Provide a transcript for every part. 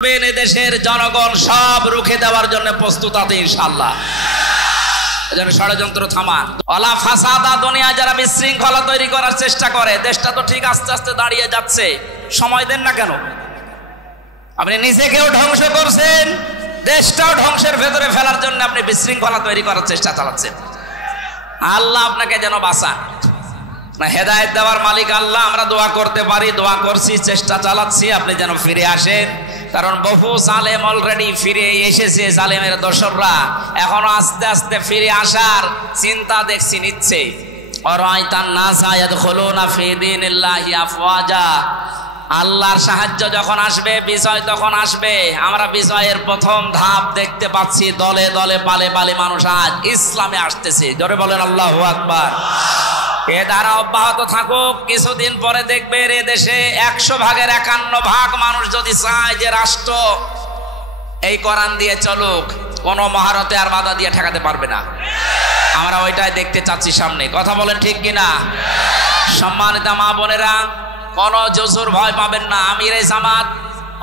দেশের জনগণ সব রুখে দেওয়ার জন্য প্রস্তুত আছে ইনশাআল্লাহ। এজন্য ষড়যন্ত্র থামান। ওয়ালা ফাসাদা, দুনিয়া যারা বিশৃঙ্খলা তৈরি করার চেষ্টা করে, দেশটা তো ঠিক আস্তে আস্তে দাঁড়িয়ে যাচ্ছে, সময় দেন না কেন? আপনি নিজেকেও ধ্বংস করছেন, দেশটাও ধ্বংসের ভেতরে ফেলার জন্য আপনি বিশৃঙ্খলা তৈরি করার চেষ্টা চালাচ্ছেন। আল্লাহ আপনাকে যেন বাঁচান। না, হেদায়েত দেওয়ার মালিক আল্লাহ। আমরা দোয়া করতে পারি, দোয়া করছি, চেষ্টা চালাচ্ছি, আপনি যেন ফিরে আসেন। কারণ বহু জালেম অলরেডি ফিরে এসেছে, জালেমের দোসররা এখনো আস্তে আস্তে ফিরে আসার চিন্তা দেখছি নিচ্ছে। আল্লাহর সাহায্য যখন আসবে, বিজয় তখন আসবে। আমরা বিজয়ের প্রথম ধাপ দেখতে পাচ্ছি, দলে দলে পালে পালে মানুষ আজ ইসলামে আসতেছে। জোরে বলেন আল্লাহু আকবার। এ দ্বারা অব্যাহত থাকুক। কিছুদিন পরে দেখবেন এ দেশে 100 ভাগের 51 ভাগ মানুষ যদি চায় যে রাষ্ট্র এই কোরআন দিয়ে চলুক, কোনো মহারতে আর বাধা দিয়ে ঠেকাতে পারবে না। আমরা ওইটাই দেখতে চাচ্ছি সামনে। কথা বলেন ঠিক কিনা? সম্মানিত মা বোনেরা, কোনো জুজুর ভয় পাবেন না। আমিরে জামাত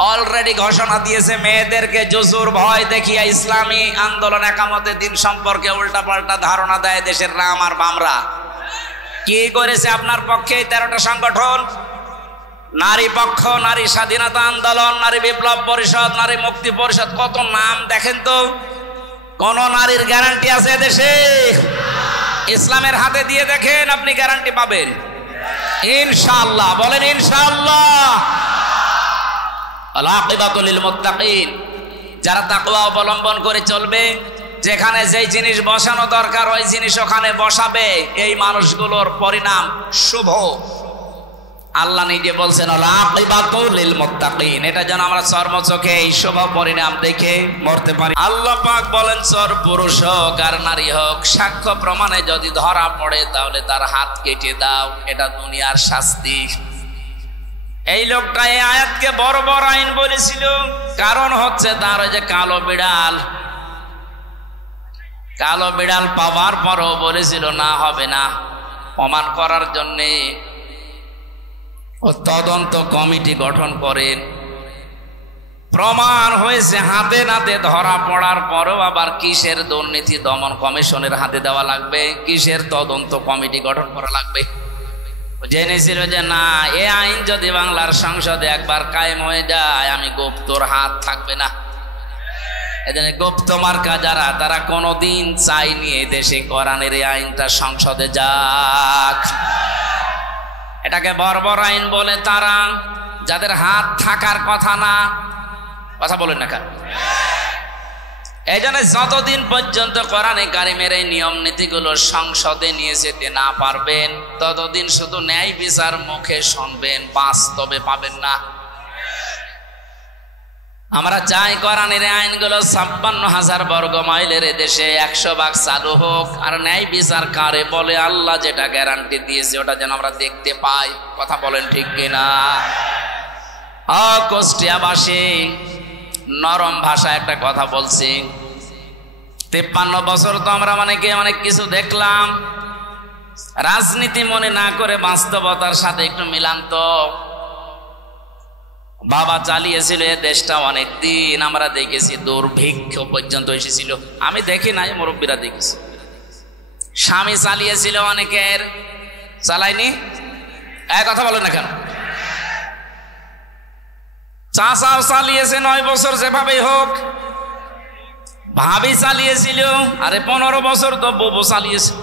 অলরেডি ঘোষণা দিয়েছে, মেয়েদেরকে জুজুর ভয় দেখিয়ে ইসলামী আন্দোলন একামতের দিন সম্পর্কে উল্টাপাল্টা ধারণা দেয় দেশের রাম আর বামরা। কি করেছে আপনার পক্ষে 13টা সংগঠন? নারী পক্ষ, নারী স্বাধীনতা আন্দোলন, নারী বিপ্লব পরিষদ, নারী মুক্তি পরিষদ, কত নাম দেখেন তো। কোন নারীর গ্যারান্টি আছে দেশে? ইসলামের হাতে দিয়ে দেখেন, আপনি গ্যারান্টি পাবেন ইনশাআল্লাহ। বলেন ইনশাআল্লাহ। আল আকিবাতুল লিল মুত্তাকিন, যারা তাকওয়া অবলম্বন করে চলবে, যেখানে যেই জিনিস বসানো দরকার ওই জিনিস ওখানে বসাবে, এই মানুষগুলোর পরিণাম শুভ। আল্লাহ নিজে বলছেন আল আকিবাতুল লিল মুত্তাকিন। এটা যেন আমরা চর্মচোখে এই শুভ পরিণাম দেখে মরতে পারি। আল্লাহ পাক বলেন, চর পুরুষ হোক আর নারী হোক, সাক্ষ্য প্রমাণে যদি ধরা পড়ে তাহলে তার হাত কেটে দাও। এটা দুনিয়ার শাস্তি। এই লোকটা এই আয়াতকে বড় বড় আইন বলেছিল, কারণ হচ্ছে তার ওই যে কালো বিড়াল, কালো বিড়াল পাওয়ার পরও বলেছিল না, হবে না। প্রমাণ করার জন্যে ও তদন্ত কমিটি গঠন করেন। প্রমাণ হয়েছে, হাতে নাতে ধরা পড়ার পরেও আবার কিসের দুর্নীতি দমন কমিশনের হাতে দেওয়া লাগবে, কিসের তদন্ত কমিটি গঠন করা লাগবে। জেনেছিল যে না, এ আইন যদি বাংলার সংসদে একবার কায়েম হয়ে যায়, আমি গুপ্তর হাত থাকবে না। এজন্য গুপ্ত মার্কা যারা, তারা কোনোদিন চাইনি এই দেশে কোরআনের এই আইনটা সংসদে যাক। এটাকে বর্বর আইন বলে তারা, যাদের হাত থাকার কথা না। কথা বলেন না কেন? এই জন্য যতদিন পর্যন্ত কোরআনে কারিমের এই নিয়ম নীতিগুলো সংসদে নিয়ে যেতে না পারবেন, ততদিন শুধু ন্যায় বিচার মুখে শুনবেন, বাস্তবে পাবেন না। আমরা চাই কোরআনের আইনগুলো 56,000 বর্গ মাইলের দেশে 100 ভাগ চালু হোক। আর ন্যায় বিচার কারে বলে, আল্লাহ যেটা গ্যারান্টি দিয়েছে ওটা যেন আমরা দেখতে পাই। কথা বলেন ঠিক কিনা? কুষ্টিয়াবাসী নরম ভাষায় একটা কথা বলছি। 53 বছর তো আমরা অনেক কিছু দেখলাম। রাজনীতি মনে না করে বাস্তবতার সাথে একটু মিলান তো। বাবা চালিয়েছিল এ দেশটা অনেক দিন, আমরা দেখেছি দুর্ভিক্ষ পর্যন্ত এসেছিল। আমি দেখি নাই, মুরব্বীরা দেখেছি। স্বামী চালিয়েছিল, অনেকের চালায়নি। এক কথা বলেন না কেন? চাচাও চালিয়েছে 9 বছর, যেভাবেই হোক। ভাবি চালিয়েছিল, আরে 15 বছর তো বউ চালিয়েছে।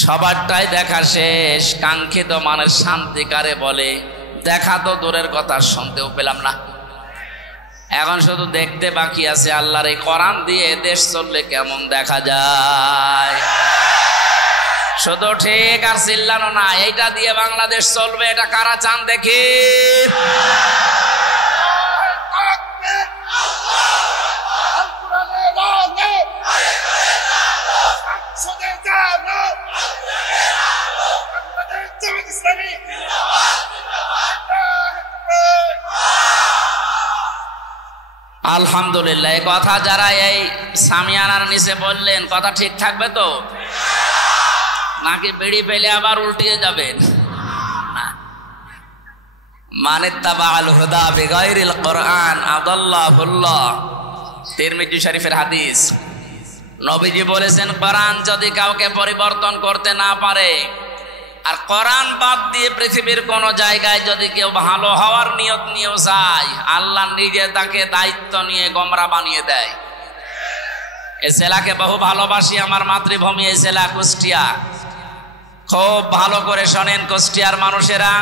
সবারটাই দেখা শেষ। কাঙ্ক্ষিত মানের শান্তি কারে বলে, দেখা তো দূরের কথা, শুনতেও পেলাম না। এখন শুধু দেখতে বাকি আছে আল্লাহর এই কোরআন দিয়ে দেশ চললে কেমন দেখা যায়। শুধু ঠিক আর চিল্লানো না, এইটা দিয়ে বাংলাদেশ চলবে, এটা কারা চান দেখি? আলহামদুলিল্লাহ। এই কথা যারা এই সামিয়ানার নিচে বললেন, কথা ঠিক থাকবে তো নাকি বিড়ি পেলে আবার উল্টিয়ে যাবেন? না, মান ইত্তাবাআল হুদা বিগাইরিল কুরআন আদাল্লাহুল্লাহ। তিরমিজি শরীফের হাদিস। নবীজি বলেছেন, কোরআন যদি কাউকে পরিবর্তন করতে না পারে, আর কোরআন বাদ দিয়ে পৃথিবীর কোন জায়গায় যদি কেউ ভালো হওয়ার নিয়ত নিয়েও যায়, আল্লাহ নিজে তাকে দায়িত্ব নিয়ে গোমরা বানিয়ে দেয়। এই জেলাকে বহু ভালোবাসি, আমার মাতৃভূমি এই জেলা কুষ্টিয়া। খুব ভালো করে শোনেন কুষ্টিয়ার মানুষেরা,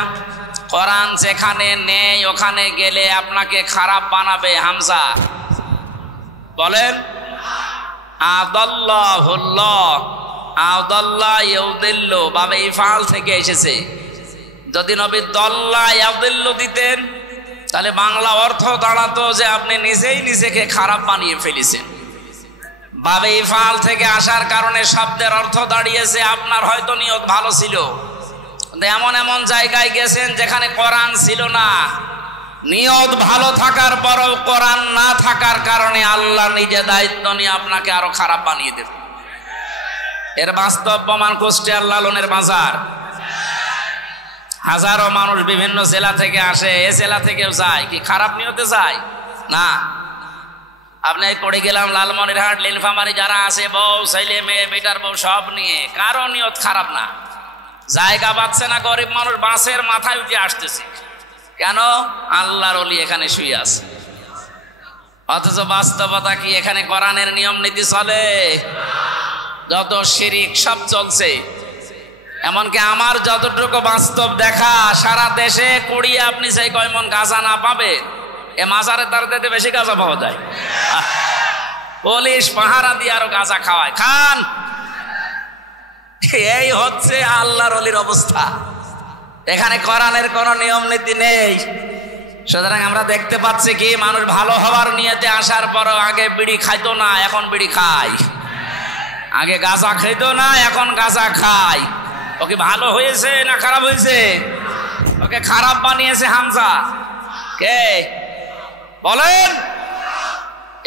কোরআন যেখানে নেই ওখানে গেলে আপনাকে খারাপ বানাবে। হামজা বলেন আদাল্লাহুল্লাহ, আদাল্লাহ ইউদিল্লু বাবে ইফআল থেকে এসেছে। যদি নবী দল্লা ইয়াদিল্লু দিতেন তাহলে বাংলা অর্থ দাঁড়াতো যে আপনি নিজেই নিজেকে খারাপ বানিয়ে ফেলেছেন। বাবে ইফআল থেকে আসার কারণে শব্দের অর্থ দাঁড়িয়েছে আপনার হয়তো নিয়ত ভালো ছিল, এমন এমন জায়গায় গেছেন যেখানে কোরআন ছিল না, নিয়ত ভালো থাকার পরও কোরআন না থাকার কারণে আল্লাহ নিজে দায়িত্ব নিয়ে আপনাকে আরো খারাপ বানিয়ে দেবে। এর বাস্তব প্রমাণ কুষ্টিয়ার লালনের বাজার। হাজারো মানুষ বিভিন্ন জেলা থেকে আসে, এ জেলা থেকেও যায়, কি খারাপ নিয়তে যায় না। আপনি পড়ে গেলাম লালমনিরহাট, নীলফামারী যারা আছে, বউ ছেলে মেয়ে বেটার বউ সব নিয়ে, কারো নিয়ত খারাপ না। জায়গা পাচ্ছে না, গরিব মানুষ বাসের মাথায় উঠে আসতেছে, কেন? আল্লাহর ওলি এখানে শুয়ে আছে। অথচ বাস্তবতা কি? এখানে কোরআনের নিয়ম নীতি চলে, যত শিরিক সব চলছে। এমনকি আমার যতটুকু বাস্তব দেখা, সারা দেশে কুড়িয়ে আপনি সেই কয়মন গাঁজা না পাবে, এ মাজারে তার দিতে বেশি গাঁজা পাওয়া যায়। পুলিশ পাহারা দিয়ে আরো গাঁজা খাওয়ায়, খান। এই হচ্ছে আল্লাহর ওলির অবস্থা। এখানে কোরআনের কোন নিয়ম নীতি নেই। সুতরাং আমরা দেখতে পাচ্ছি কি, মানুষ ভালো হওয়ার নিয়তে আসার পরও আগে বিড়ি খাইতো না, এখন বিড়ি খায়। আগে গাঁজা খাইতো না, এখন গাঁজা খায়। ওকে ভালো হয়েছে না খারাপ হয়েছে? ওকে খারাপ বানিয়েছে হামজা। কে বলেন?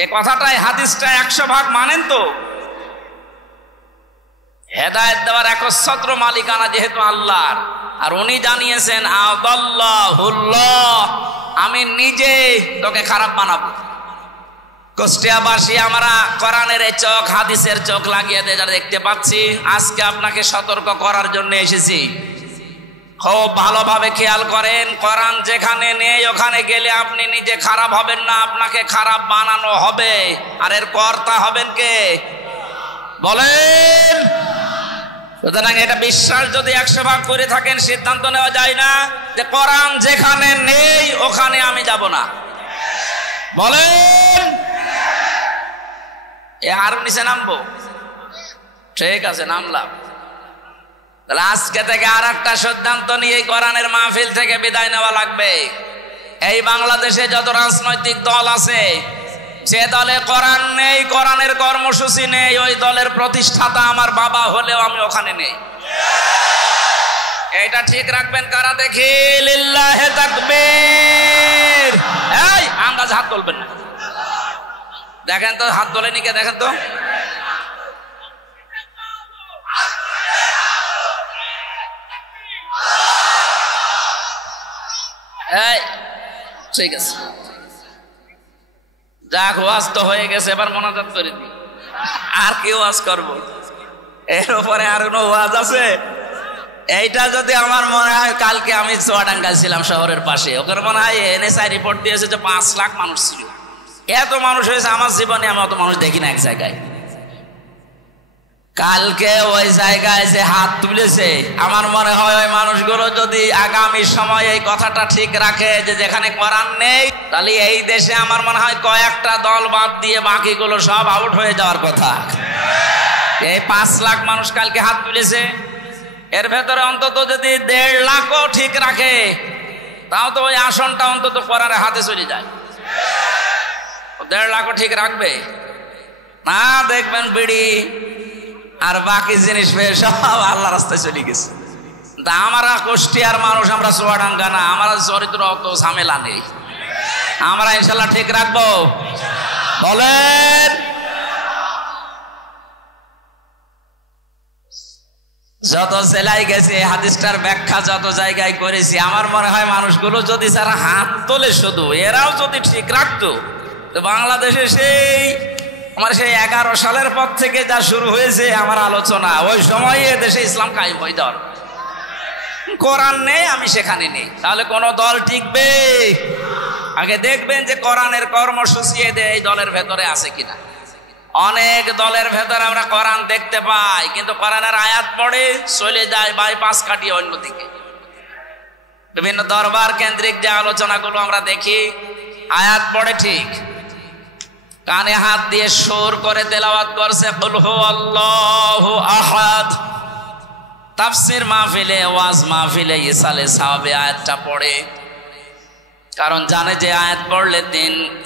এ কথাটাই হাদিসটাই 100 ভাগ মানেন তো? হেদায়েত দেওয়ার একচ্ছত্র মালিকানা যেহেতু আল্লাহর, আর উনি জানিয়েছেন আদাল্লাহুল্লাহ, আমি নিজে তোকে খারাপ বানাবো। কুষ্টিয়াবাসী আমরা কোরআনের এই চোখ, হাদিসের চোখ লাগিয়ে যা দেখতে পাচ্ছি, আজকে আপনাকে সতর্ক করার জন্য এসেছি। খুব ভালোভাবে খেয়াল করেন, কোরআন যেখানে নেই ওখানে গেলে আপনি নিজে খারাপ হবেন না, আপনাকে খারাপ বানানো হবে। আর এর কর্তা হবেন কে? বলেন। সুতরাং এটা বিশ্বাস যদি 100 ভাগ করে থাকেন, সিদ্ধান্ত নেওয়া যায় না যে কোরআন যেখানে নেই ওখানে আমি যাব না। বলেন। আরো নিচে নামবো? ঠিক আছে, নামলাম। তাহলে আজকে থেকে আর একটা সিদ্ধান্ত নিয়ে কোরআনের মাহফিল থেকে বিদায় নেওয়া লাগবে। এই বাংলাদেশে যত রাজনৈতিক দল আছে, যে দলে কোরআন নেই, কোরআনের কর্মসূচি নেই, ওই দলের প্রতিষ্ঠাতা আমার বাবা হলেও আমি ওখানে নেই। এটা ঠিক রাখবেন কারা দেখি? লিল্লাহে তাকবীর। এই আন্দাজ হাত তুলবেন না। দেখেন তো, হাত তোলেনি কে? দেখেন তো। এই ঠিক আছে, যাক, ওয়াজ তো হয়ে গেছে, এবার মোনাজাত করে দিই। আর কি ওয়াজ করব? এর উপরে আর কোনো ওয়াজ আছে? এইটা যদি আমার মনে হয়, কালকে আমি চুয়াডাঙ্গায় ছিলাম শহরের পাশে, ওখানে মনে হয় এনএসআই রিপোর্ট দিয়েছে যে 5 লাখ মানুষ ছিল। এত মানুষ হয়েছে, আমার জীবনে আমি অত মানুষ দেখি না এক জায়গায়। কালকে ওই জায়গায় যে হাত তুলেছে, আমার মনে হয় ওই মানুষগুলো যদি আগামী সময়ে এই কথাটা ঠিক রাখে যে যেখানে কোরআন নেই, তাহলে এই দেশে আমার মনে হয় কয়েকটা দল বাদ দিয়ে বাকিগুলো সব আউট হয়ে যাওয়ার কথা। এই 5 লাখ মানুষ কালকে হাত তুলেছে, এর ভেতরে অন্তত যদি 1.5 লাখও ঠিক রাখে, তাও তো ওই আসনটা অন্তত কোরআনের হাতে চলে যায়। 1.5 লাখও ঠিক রাখবে না, দেখবেন বিড়ি আর বাকি জিনিস পেয়ে সব আল্লাহ রাস্তায় চলে গেছে। আমরা কুষ্টিয়ার মানুষ, আমরা চুয়াডাঙ্গা না, আমার চরিত্র অত ঝামেলা নেই, আমরা ইনশাল্লাহ ঠিক রাখবো। বলেন। যত সেলাই গেছে হাদিসটার ব্যাখ্যা যত জায়গায় করেছি, আমার মনে হয় মানুষগুলো যদি যারা হাত তোলে শুধু এরাও যদি ঠিক রাখতো, তো বাংলাদেশে সেই 11 সালের পর থেকে যা শুরু হয়েছে আমার আলোচনা, ওই সময় দেশে ইসলাম কায়েম হয়ে যাওয়ার। কোরআন নেই, আমি সেখানে নেই, তাহলে কোন দল টিকবে? আগে দেখবেন যে কোরআনের কর্মসূচি এই দলের ভেতরে আছে কিনা। অনেক দলের ভেতরে আমরা কোরআন দেখতে পাই, কিন্তু কোরআনের আয়াত পড়ে চলে যায় বাইপাস কাটিয়ে অন্যদিকে। বিভিন্ন দরবার কেন্দ্রিক যে আলোচনাগুলো আমরা দেখি, আয়াত পড়ে ঠিক, কানে হাত দিয়ে সুর করে তেলাওয়াত করছে কুল হুয়াল্লাহু আহাদ। তাফসীর মাহফিলে, ওয়াজ মাহফিলে ইসালে সাহাবে আয়াতটা পড়ে, কারণ জানে যে আয়াত পড়লে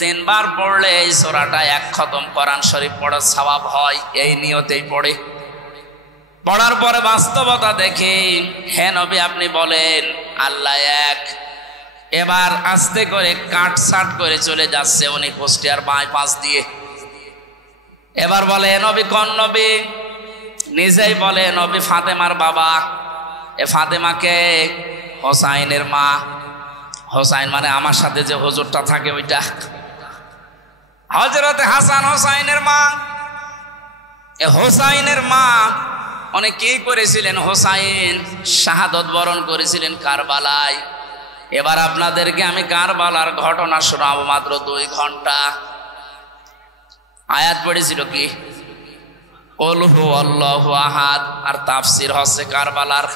তিনবার পড়লে এই সূরাটা এক খতম কোরআন শরীফ পড়ার সওয়াব হয়, এই নিয়তেই পড়ে। পড়ার পরে বাস্তবতা দেখি, হে নবী আপনি বলেন আল্লাহ এক। এবার আস্তে করে কাটছাট করে চলে যাচ্ছে উনি কুষ্টিয়ার বাইপাস দিয়ে। এবার বলে নবী কোন নবী? নিজেই বলে নবী ফাতেমার বাবা। এ ফাতেমাকে হোসাইনের মা। হোসাইন মানে আমার সাথে যে হুজুরটা থাকে ওইটা, হযরতে হাসান হোসাইনের মা। এ হোসাইনের মা উনি কি করেছিলেন? হোসাইন শাহাদত বরণ করেছিলেন কারবালায়। এবার আপনাদেরকে আমি কারবালার ঘটনা শোনাবো মাত্র 2 ঘন্টা। আয়াত পড়েছিল কি? কুল হুয়াল্লাহু আহাদ, আর তাফসীর হচ্ছে কারবালার।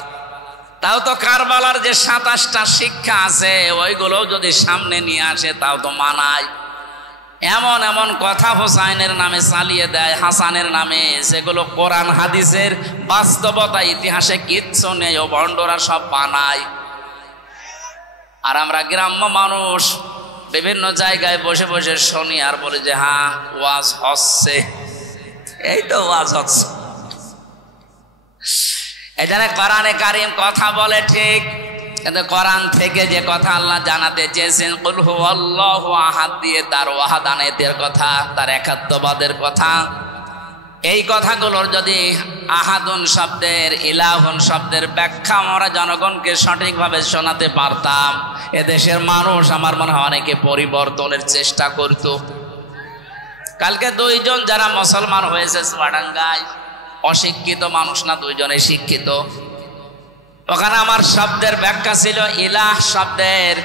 তাও তো কারবালার যে 27টা শিক্ষা আছে ওইগুলো যদি সামনে নিয়ে আসে তাও তো মানায়। এমন এমন কথা হোসাইনের নামে চালিয়ে দেয়, হাসানের নামে, সেগুলো কোরআন হাদিসের বাস্তবতা ইতিহাসে কিচ্ছু নেই, ও ভণ্ডরা সব বানায়। আর আমরা গ্রাম্য মানুষ বিভিন্ন জায়গায় বসে বসে শুনি আর বলি যে হ্যাঁ ওয়াজ হচ্ছে, এই তো ওয়াজ হচ্ছে। এই জন্য কোরআনে কারীম কথা বলে ঠিক, কিন্তু কোরআন থেকে যে কথা আল্লাহ জানাতে চেয়েছেন কুল হুয়াল্লাহু আহাদ দিয়ে তার ওয়াহাদানিয়তের কথা, তার একাত্মবাদের কথা, এই কথাগুলোর যদি আহাদুন শব্দের, ইলাহুন শব্দের ব্যাখ্যা আমরা জনগণকে সঠিকভাবে শোনাতে পারতাম, এদেশের মানুষ আমার মনে হয় অনেকে পরিবর্তনের চেষ্টা করত। কালকে 2 জন যারা মুসলমান হয়েছে চুয়াডাঙ্গায়, অশিক্ষিত মানুষ না, 2 জনে শিক্ষিত। ওখানে আমার শব্দের ব্যাখ্যা ছিল ইলাহ শব্দের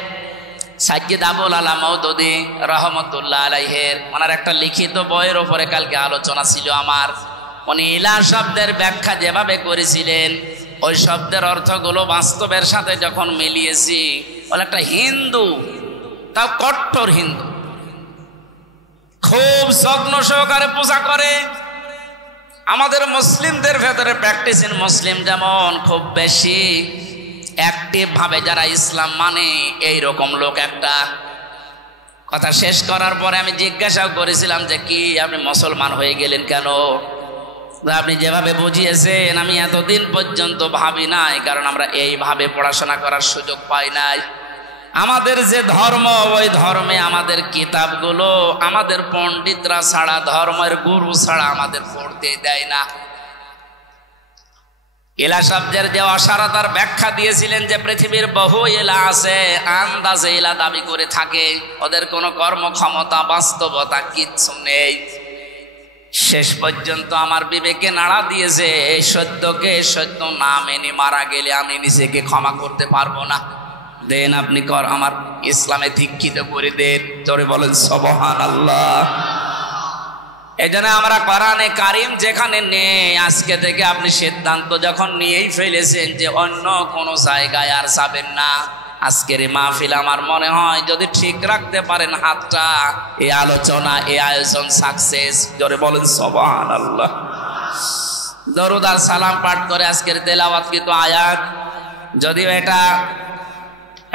সাইয়্যিদ আবুল আলা মওদুদী রাহমাতুল্লাহ আলাইহির ওনার একটা লিখিত বইয়ের উপরে কালকে আলোচনা ছিল আমার। উনি ইলাহ শব্দের ব্যাখ্যা যেভাবে করেছিলেন, ওই শব্দের অর্থগুলো বাস্তবের সাথে যখন মিলিয়েছি, বলে একটা হিন্দু, তাও কট্টর হিন্দু, খুব যত্ন সহকারে পূজা করে। আমাদের মুসলিমদের ভেতরে প্র্যাকটিস ইন মুসলিম যেমন খুব বেশি অ্যাক্টিভ ভাবে যারা ইসলাম মানে, এই রকম লোক একটা। কথা শেষ করার পরে আমি জিজ্ঞাসাও করেছিলাম যে কি আপনি মুসলমান হয়ে গেলেন কেন? আপনি যেভাবে বুঝিয়েছেন আমি এতদিন পর্যন্ত ভাবি নাই, কারণ আমরা এইভাবে পড়াশোনা করার সুযোগ পাই নাই। আমাদের যে ধর্ম, ওই ধর্মে আমাদের কিতাবগুলো আমাদের পণ্ডিতরা ছাড়া, ধর্মের গুরু ছাড়া আমাদের পড়তে দেয় না। ইলা শব্দের যে অসারতার ব্যাখ্যা দিয়েছিলেন যে পৃথিবীর বহু ইলা আছে, আন্দাজে ইলা দাবি করে থাকে, ওদের কোনো কর্মক্ষমতা বাস্তবতা কিচ্ছু নেই। শেষ পর্যন্ত আমার বিবেকে নাড়া দিয়েছে, এই সত্যকে সত্য না মেনে মারা গেলে আমি নিজেকে ক্ষমা করতে পারবো না। দেন আপনি আমার ইসলামে দীক্ষিত করে দেন, জোরে বলেন সুবহানাল্লাহ। এই জন্য আমরা কোরআনে কারীম যেখানে নেই, আজকে থেকে আপনি সিদ্ধান্ত যখন নিয়েই ফেলেছেন যে অন্য কোনো জায়গায় আর যাবেন না, আজকের এই মাহফিল আমার মনে হয় যদি ঠিক রাখতে পারেন হাতটা, এই আলোচনা, এই আয়োজন সাকসেস। জোরে বলেন সুবহানাল্লাহ। দরুদ আর সালাম পাঠ করে আজকের তেলাওয়াতকৃত আয়াত, যদিও এটা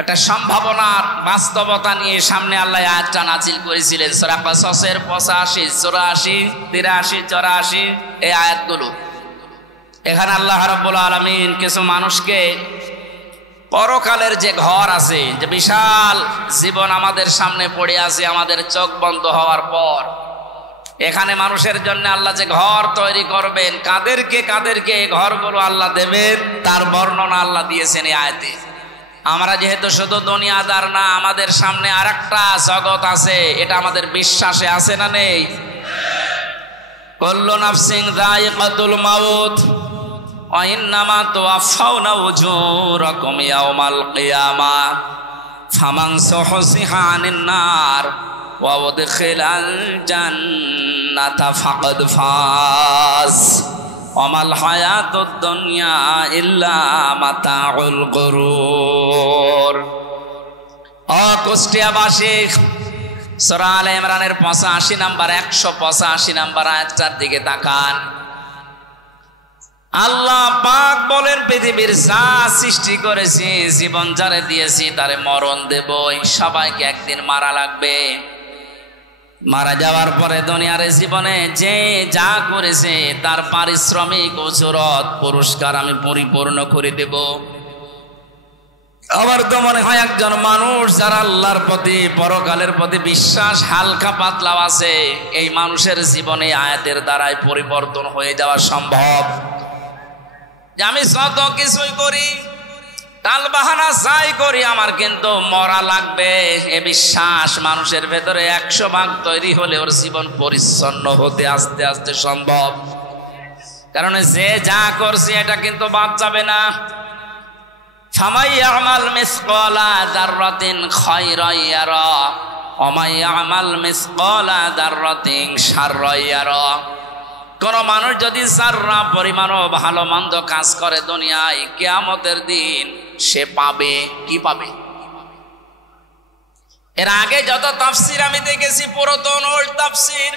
একটা সম্ভাবনার বাস্তবতা নিয়ে সামনে আল্লাহ আয়াতটা নাজিল করেছিলেন। সূরা কাসাসের 85, 84, 83, 84 এই আয়াতগুলো। এখানে আল্লাহ রাব্বুল আলামিন কিছু মানুষকে পরকালের যে ঘর আছে, যে বিশাল জীবন আমাদের সামনে পড়ে আছে, আমাদের চোখ বন্ধ হওয়ার পর এখানে মানুষের জন্য আল্লাহ যে ঘর তৈরি করবেন, কাদেরকে কাদেরকে এই ঘরগুলো আল্লাহ দেবেন তার বর্ণনা আল্লাহ দিয়েছেন এই আয়াতে। আমরা যেহেতু শুধু দুনিয়াদার না, আমাদের সামনে আরেকটা জগৎ আছে, এটা আমাদের বিশ্বাসে আছে না নেই? কুল্লু নাফসিন যায়িকাতুল মাউত ওয়া ইন্নামা তুওয়াফাউনা উজুরাকুম ইয়াওমাল কিয়ামাহ ফামান যুহজিহা আনিন নার ওয়া উদখিলাল জান্নাতা ফাকাদ ফাজ ওয়া মাল হায়াতুদ দুনিয়া ইল্লা মাতাউল গুরুর। ও কুষ্টিয়াবাসী, সূরা আলে ইমরানের 85 নাম্বার 185 নাম্বার আয়াতটার দিকে তাকান। আল্লাহ পাক বলেন, পৃথিবীর যা সৃষ্টি করেছি, জীবন যারে দিয়েছি তারে মরণ দেব। সবাইকে একদিন মারা লাগবে। মারা যাওয়ার পরে দুনিয়ার জীবনে যে যা করেছে তার পারিশ্রমিক উজরত পুরস্কার আমি পরিপূর্ণ করে দেব। আমার তো মনে হয় একজন মানুষ যারা আল্লাহর প্রতি পরকালের প্রতি বিশ্বাস হালকা পাতলাও আছে, এই মানুষের জীবনে আয়াতের দ্বারাই পরিবর্তন হয়ে যাওয়া সম্ভব। যে আমি যত কিছুই করি, টাল বাহানা যাই করি, আমার কিন্তু মরা লাগবে, এ বিশ্বাস মানুষের ভেতরে 100 ভাগ তৈরি হলে ওর জীবন পরিচ্ছন্ন হতে আস্তে আস্তে সম্ভব। কারণ যে যা করছে এটা কিন্তু বাদ যাবে না। ফামান ইয়ামাল মিসকালা যাররাতিন খায়রান ইয়ারা ওয়া মান ইয়ামাল মিসকালা যাররাতিন শাররান ইয়ারা। কোন মানুষ যদি যাররা পরিমাণও ভালো মন্দ কাজ করে দুনিয়ায়, কিয়ামতের দিন সে পাবে কি পাবে? এর আগে যত তাফসীর আমি দেখেছি, পুরাতন ওল্ড তাফসীর,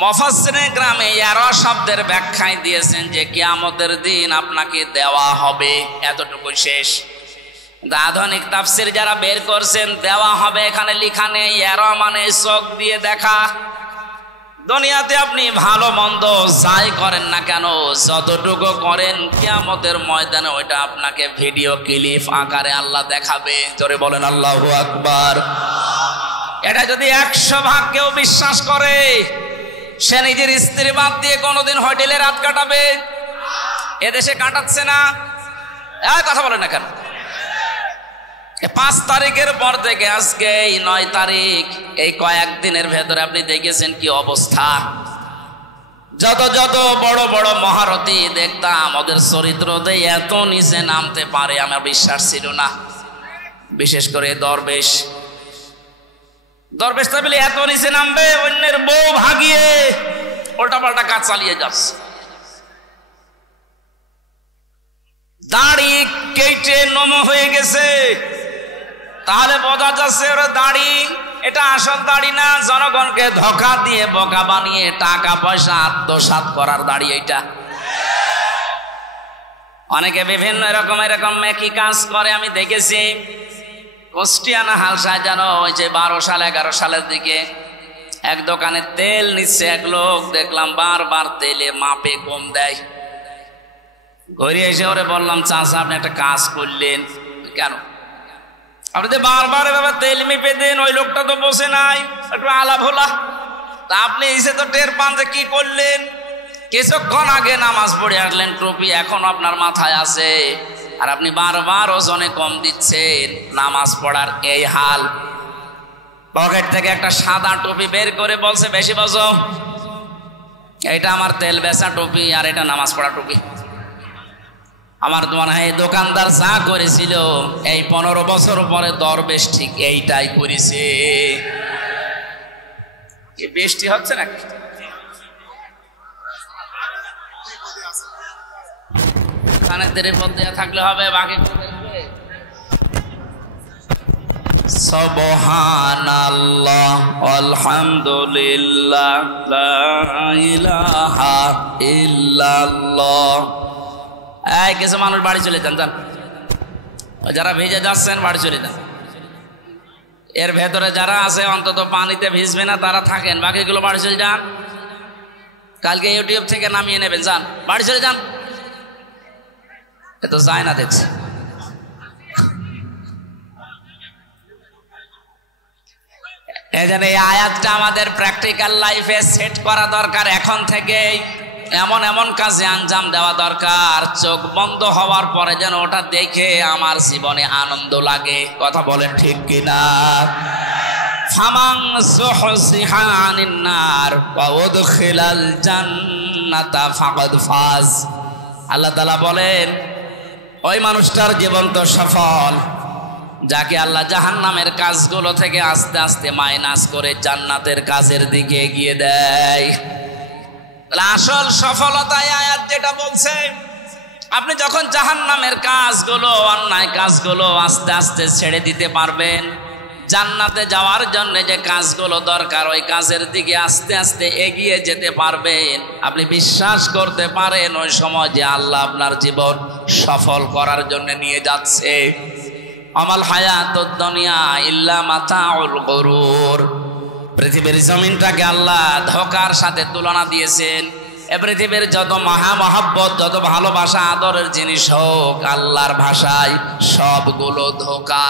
মুফাসসিরিন গ্রামে ইয়ারা শব্দের ব্যাখ্যায় দিয়েছেন যে কিয়ামতের দিন আপনাকে দেওয়া হবে, এতটুকু শেষ। আধুনিক তাফসীর যারা বের করছেন, দেওয়া হবে এখানে লেখা নেই। ইয়ারা মানে চোখ দিয়ে দেখা। দুনিয়াতে আপনি ভালো মন্দ যাই করেন না কেন, যতটুকু করেন, কিয়ামতের ময়দানে ওইটা আপনাকে ভিডিও ক্লিপ আকারে আল্লাহ দেখাবে। জোরে বলেন আল্লাহু আকবার। এটা যদি 100 ভাগ কেউ বিশ্বাস করে, সে নিজের স্ত্রী বাদ দিয়ে কোনোদিন হোটেলে রাত কাটাবে? এদেশে কাটাচ্ছে না? কথা বলেন না কেন? 5 তারিখের পর থেকে আজকে এই 9 তারিখ, এই কয়েকদিনের ভেতরে আপনি দেখেছেন কি অবস্থা। যত যত বড় বড় মহারথী দেখতাম, ওদের চরিত্র দিয়ে এত নিচে নামতে পারে আমার বিশ্বাস ছিল না। বিশেষ করে দরবেশ তাহলে এত নিচে নামবে, অন্যের বউ ভাগিয়ে উল্টা পাল্টা কাজ চালিয়ে যাচ্ছে। দাড়ি কেটে নম হয়ে গেছে, তাহলে বোঝা যাচ্ছে ওরা দাড়ি এটা আসল দাড়ি না, জনগণকে ধোঁকা দিয়ে বোকা বানিয়ে টাকা পয়সা আত্মসাৎ করার দাড়ি এটা। অনেকে বিভিন্ন এরকম মেকি কাজ করে আমি দেখেছি। কুষ্টিয়ানা হালসায় যেন ওই যে 12 সাল 11 সালের দিকে এক দোকানে তেল নিচ্ছে এক লোক, দেখলাম বারবার তেলে মাপে কম দেয়। ঘুরে এসে ওরে বললাম, চাচা আপনি একটা কাজ করলেন কেন? আপনি তো বারবার এভাবে তেল মেপে দেন, ওই লোকটা তো বসে নাই, একটু আলা ভোলা। তা আপনি এসে তো টের পান যে কি করলেন। কিছুক্ষণ আগে নামাজ পড়ে আসলেন, টুপি এখন আপনার মাথায় আছে, আর আপনি বারবার ওজনে কম দিচ্ছেন। নামাজ পড়ার এই হাল। পকেট থেকে একটা সাদা টুপি বের করে বলছে, বেশি বোঝো, এটা আমার তেল বেচা টুপি আর এটা নামাজ পড়া টুপি। আমার তো মনে হয় এই দোকানদার যা করেছিল এই 15 বছর পরে দরবেশ ঠিক এইটাই করেছে। কি বৃষ্টি হচ্ছে নাকি? কানে তেরে পথ দেয়া থাকলে হবে, বাকি সুবহানাল্লাহ আলহামদুলিল্লাহ লা ইলাহা ইল্লাল্লাহ। এই কিছু মানুষ বাড়ি চলে যান, যারা ভিজে যাচ্ছেন বাড়ি চলে যান। এর ভেতরে যারা আছে অন্তত পানিতে ভিজবে না তারা থাকেন, বাকিগুলো বাড়ি চলে যান। কালকে ইউটিউব থেকে নামিয়ে নেবেন, যান বাড়ি চলে যান। এ তো যায় না দেখছি। এজন্য এই আয়াতটা আমাদের প্র্যাকটিক্যাল লাইফে সেট করা দরকার। এখন থেকেই এমন এমন কাজে আঞ্জাম দেওয়া দরকার, চোখ বন্ধ হওয়ার পরে যেন ওটা দেখে আমার জীবনে আনন্দ লাগে। কথা বলেন ঠিক কিনা? ফামান যুহজিহা আনিন নার ওয়া উদখিলাল জান্নাতা ফাকাদ ফাজ। আল্লাহ তাআলা বলেন ওই মানুষটার জীবন তো সফল যাকে আল্লাহ জাহান্নামের কাজগুলো থেকে আস্তে আস্তে মাইনাস করে জান্নাতের কাজের দিকে এগিয়ে দেয়। আসল সফলতা আয়াত যেটা বলছে, আপনি যখন জাহান্নামের কাজগুলো, অন্যায় কাজগুলো আস্তে আস্তে ছেড়ে দিতে পারবেন, জান্নাতে যাওয়ার জন্য যে কাজগুলো দরকার ওই কাজের দিকে আস্তে আস্তে এগিয়ে যেতে পারবেন, আপনি বিশ্বাস করতে পারেন ওই সময় যে আল্লাহ আপনার জীবন সফল করার জন্য নিয়ে যাচ্ছে। আমাল হায়াতুদ দুনিয়া ইল্লা মাতাউল গুরুর। পৃথিবীর জমিনটাকে আল্লাহ ধোঁকার সাথে তুলনা দিয়েছেন। এ পৃথিবীর যত মহামহব্বত, যত ভালোবাসা, আদরের জিনিস হোক, আল্লাহর ভাষায় সবগুলো ধোঁকা।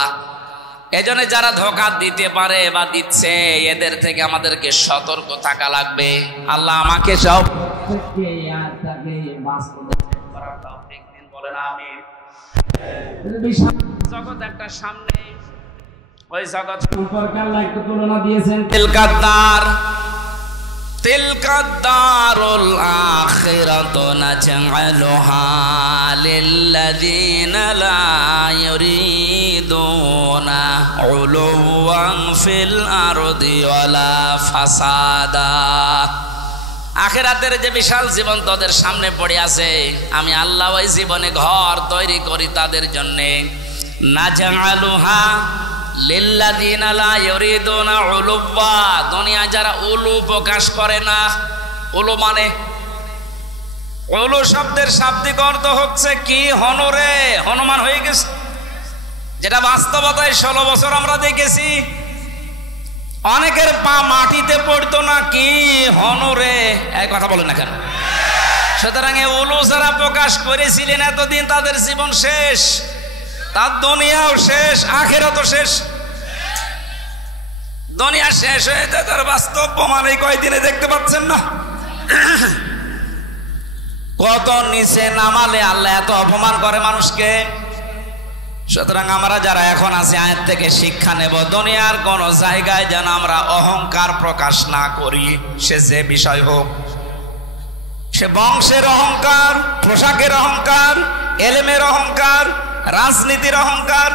এজন্য যারা ধোঁকা দিতে পারে বা দিচ্ছে, এদের থেকে আমাদেরকে সতর্ক থাকা লাগবে। আল্লাহ আমাকে সব বলেন আমিন। জগৎ একটা সামনে, ওই জগৎ সম্পর্কে আল্লাহ একটু তুলনা দিয়েছেন। তিলকাদ্দারুল আখিরাতু নাজআলুহা লিল্লাযীনা লা ইউরিদুনা উলুওয়ান ফিল আরদি ওয়ালা ফাসাদা। আখিরাতের যে বিশাল জীবন তাদের সামনে পড়ে আছে, আমি আল্লাহ ওই জীবনে ঘর তৈরি করি তাদের জন্যে। নাজআলুহা লিল্লাযীনা লা ইউরিদুনা উলুওয়া। দুনিয়া যারা উলু প্রকাশ করে না, উলু মানে, উলু শব্দের শাব্দিক অর্থ হচ্ছে কি? হনরে, হনুমান হয়ে গেছে। যেটা বাস্তবতায় 16 বছর আমরা দেখেছি, অনেকের পা মাটিতে পড়তো না, কি হনরে। এই কথা বলেন না কেন? সুতরাং উলু যারা প্রকাশ করেছিলেন এতদিন, তাদের জীবন শেষ, তার দুনিয়াও শেষ, আখিরাতও শেষ। দুনিয়া শেষ হয়ে যায়, তার বাস্তব প্রমাণ এই কয়দিনে দেখতে পাচ্ছেন না? কত নিচে নামালে আল্লাহ এত অপমান করে মানুষকে। সুতরাং আমরা যারা এখন আছি আয়াত থেকে শিক্ষা নেব, দুনিয়ার কোন জায়গায় যেন আমরা অহংকার প্রকাশ না করি। সে যে বিষয় হোক, সে বংশের অহংকার, পোশাকের অহংকার, এলেমের অহংকার, রাজনীতির অহংকার,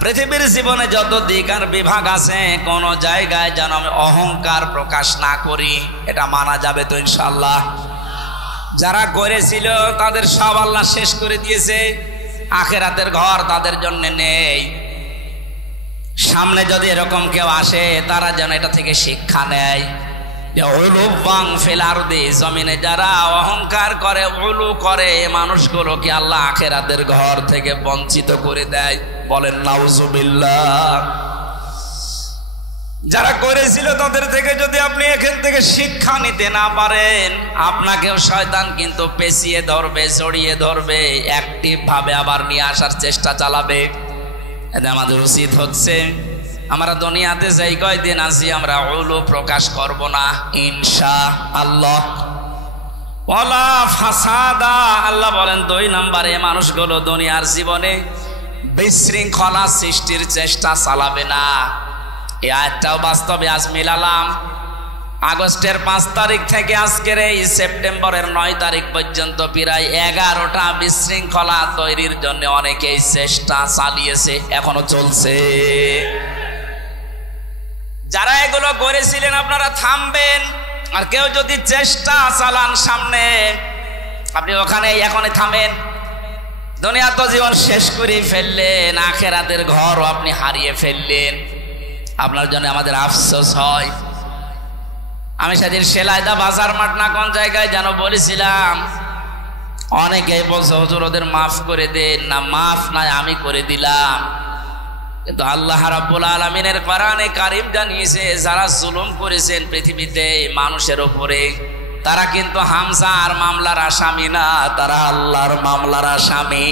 পৃথিবীর জীবনে যত দিক আর বিভাগ আছে, কোন জায়গায় যেন আমি অহংকার প্রকাশ না করি। এটা মানা যাবে তো ইনশাআল্লাহ? যারা করেছিল তাদের সব আল্লাহ শেষ করে দিয়েছে। আখিরাতের ঘর তাদের জন্য নেই। সামনে যদি এরকম কেউ আসে, তারা যেন এটা থেকে শিক্ষা নেয়। জমিনে যারা অহংকার করে, উলু করে, মানুষগুলোকে আল্লাহ আখিরাতের ঘর থেকে বঞ্চিত করে দেয়। বলেন নাউজুবিল্লাহ। যারা করেছিল তাদের থেকে যদি আপনি এখান থেকে শিক্ষা নিতে না পারেন, আপনাকেও শয়তান কিন্তু পেঁচিয়ে ধরবে, জড়িয়ে ধরবে, অ্যাক্টিভ ভাবে আবার নিয়ে আসার চেষ্টা চালাবে। এতে আমাদের উচিত হচ্ছে আমরা দুনিয়াতে যেই কয়দিন আছি আমরা উলু প্রকাশ করব না ইনশাআল্লাহ। ওয়ালা ফাসাদা। আল্লাহ বলেন 2 নম্বরে মানুষগুলো দুনিয়ার জীবনে বিশৃঙ্খলা সৃষ্টির চেষ্টা চালাবে না। এই আয়াতটাও বাস্তবে আজ মিলালাম। আগস্টের 5 তারিখ থেকে আজকের এই সেপ্টেম্বরের 9 তারিখ পর্যন্ত প্রায় 11টা বিশৃঙ্খলা তৈরির জন্য অনেকেই চেষ্টা চালিয়েছে, এখনো চলছে। যারা এগুলো করেছিলেন আপনারা থামবেন। আর কেউ যদি চেষ্টা চালান সামনে, আপনি ওখানে এখনই থামেন। দুনিয়া তো জীবন শেষ করে ফেললেন, আখিরাতের ঘরও আপনি হারিয়ে ফেললেন। আপনার জন্য আমাদের আফসোস হয়। আমি সেদিন সেলাইদা বাজার মাঠ না কোন জায়গায় যেন বলেছিলাম, অনেকেই বলছে হুজুর ওদের মাফ করে দেন না। মাফ নাই, আমি করে দিলাম। কিন্তু আল্লাহ রাব্বুল আলামিনের কোরআনে কারীম জানিয়েছে, যারা জুলুম করেছেন পৃথিবীতে মানুষের উপরে, তারা কিন্তু হামজার মামলার আসামি না, তারা আল্লাহর মামলার আসামি।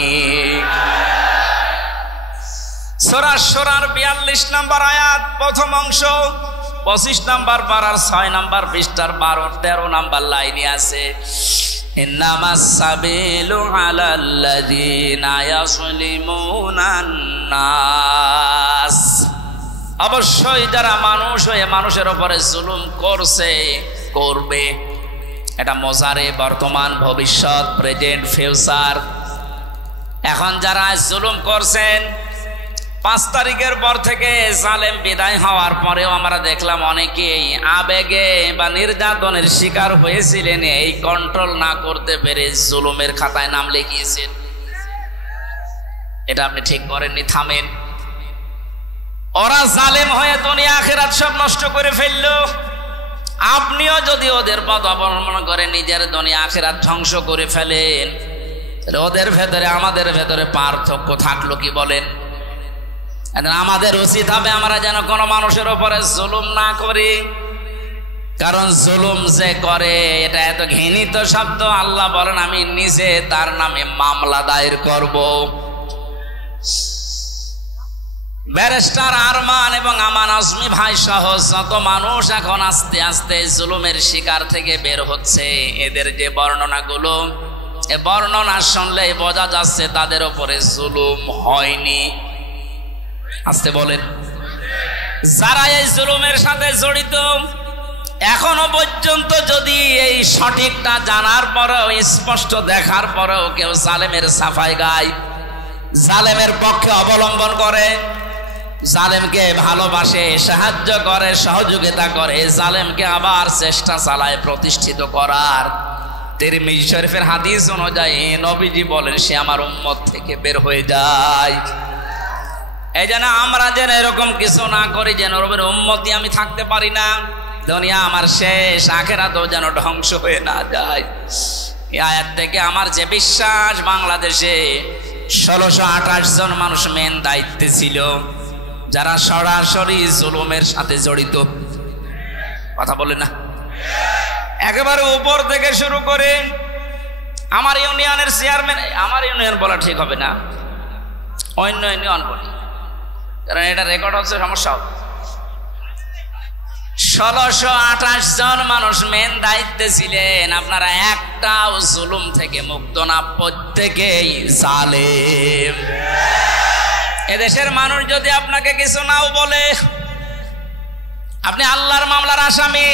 সূরা শুরার 42 নম্বর আয়াত, প্রথম অংশ। 25 নাম্বার পারার 6 নাম্বার পৃষ্ঠার 12-13 নাম্বার লাইনে আছে, ইন্নামাস সাবিলু আলাল্লাযিনা ইয়াসলিমুনান নাস। অবশ্যই যারা মানুষ হয়ে মানুষের উপরে জুলুম করছে, করবে, এটা মোজারে, বর্তমান, ভবিষ্যৎ, প্রেজেন্ট, ফিউচার। এখন যারা জুলুম করছেন, 5 তারিখের পর থেকে জালেম বিদায় হওয়ার পরেও আমরা দেখলাম অনেকেই আবেগে বা নির্যাতনের শিকার হয়েছিলেন, এই কন্ট্রোল না করতে পেরে জুলুমের খাতায় নাম লিখিয়েছেন। এটা আপনি ঠিক করেননি, থামেন। ওরা জালেম হয়ে দুনিয়া আখিরাত সব নষ্ট করে ফেললো, আপনিও যদি ওদের পথ অবলম্বন করে নিজের দুনিয়া আখিরাত ধ্বংস করে ফেলেন, তাহলে ওদের ভেতরে আমাদের ভেতরে পার্থক্য থাকলো কি বলেন? আমাদের উচিত হবে আমরা যেন কোনো মানুষের উপরে জুলুম না করি, কারণ জুলুম যে করে এটা এত ঘৃণিত শব্দ। আল্লাহ বলেন আমি নিজে তার নামে মামলা দায়ের করব। ব্যারিস্টার আরমান এবং আমান আজমি ভাই সহ যত মানুষ এখন আস্তে আস্তে জুলুমের শিকার থেকে বের হচ্ছে, এদের যে বর্ণনাগুলো, এ বর্ণনা শুনলে বোঝা যাচ্ছে তাদের উপরে জুলুম হয়নি। আসতে বলেন, যারা এই জুলুমের সাথে জড়িত এখনো পর্যন্ত যদি এই সঠিকটা জানার পরেও, স্পষ্ট দেখার পরেও কেউ জালেমের সাফাই গায়, জালেমের পক্ষে অবলম্বন করে, জালেমকে ভালোবাসে, সাহায্য করে, সহযোগিতা করে, জালেমকে আবার চেষ্টা চালায় প্রতিষ্ঠিত করার, তিরমিজি শরীফের হাদিস অনুযায়ী নবীজি বলেন সে আমার উম্মত থেকে বের হয়ে যায়। এই জন্য আমরা যেন এরকম কিছু না করি, যেন রবের উম্মতি আমি থাকতে পারি না, দুনিয়া আমার শেষ, আখিরাতও যেন ধ্বংস হয়ে না যায়। এই আয়াত থেকে আমার যে বিশ্বাস, বাংলাদেশে 1628 জন মানুষ মেন দায়িত্বে ছিল যারা সরাসরি জুলুমের সাথে জড়িত। কথা বলে না, একেবারে উপর থেকে শুরু করে আমার ইউনিয়নের চেয়ারম্যান, আমার ইউনিয়ন বলা ঠিক হবে না, অন্য ইউনিয়ন বলি, কারণ এটা রেকর্ড হচ্ছে, সমস্যা হবে। 1628 জন মানুষ মেন দায়িত্বে ছিলেন। আপনারা একটাও জুলুম থেকে মুক্ত না, প্রত্যেকেই জালেম। এদেশের মানুষ যদি আপনাকে কিছু নাও বলে, আপনি আল্লাহর মামলার আসামি,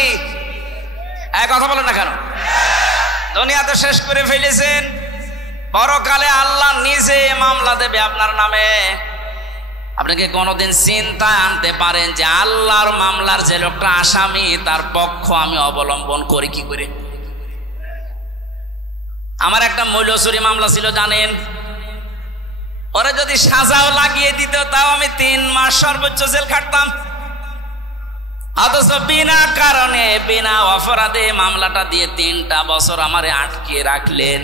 এক কথা বলেন না কেন? দুনিয়া তো শেষ করে ফেলেছেন, পরকালে আল্লাহ নিজে মামলা দেবে আপনার নামে। আপনাকে কোনোদিন চিন্তায় আনতে পারেন যে আল্লাহর মামলার যে লোকটা আসামি, তার পক্ষ আমি অবলম্বন করি কি করে? আমার একটা মূল্যচুরি মামলা ছিল, জানেন, ওরা যদি সাজাও লাগিয়ে দিত তাও আমি 3 মাস সর্বোচ্চ জেল খাটতাম, অথচ বিনা কারণে বিনা অপরাধে মামলাটা দিয়ে 3টা বছর আমারে আটকে রাখলেন।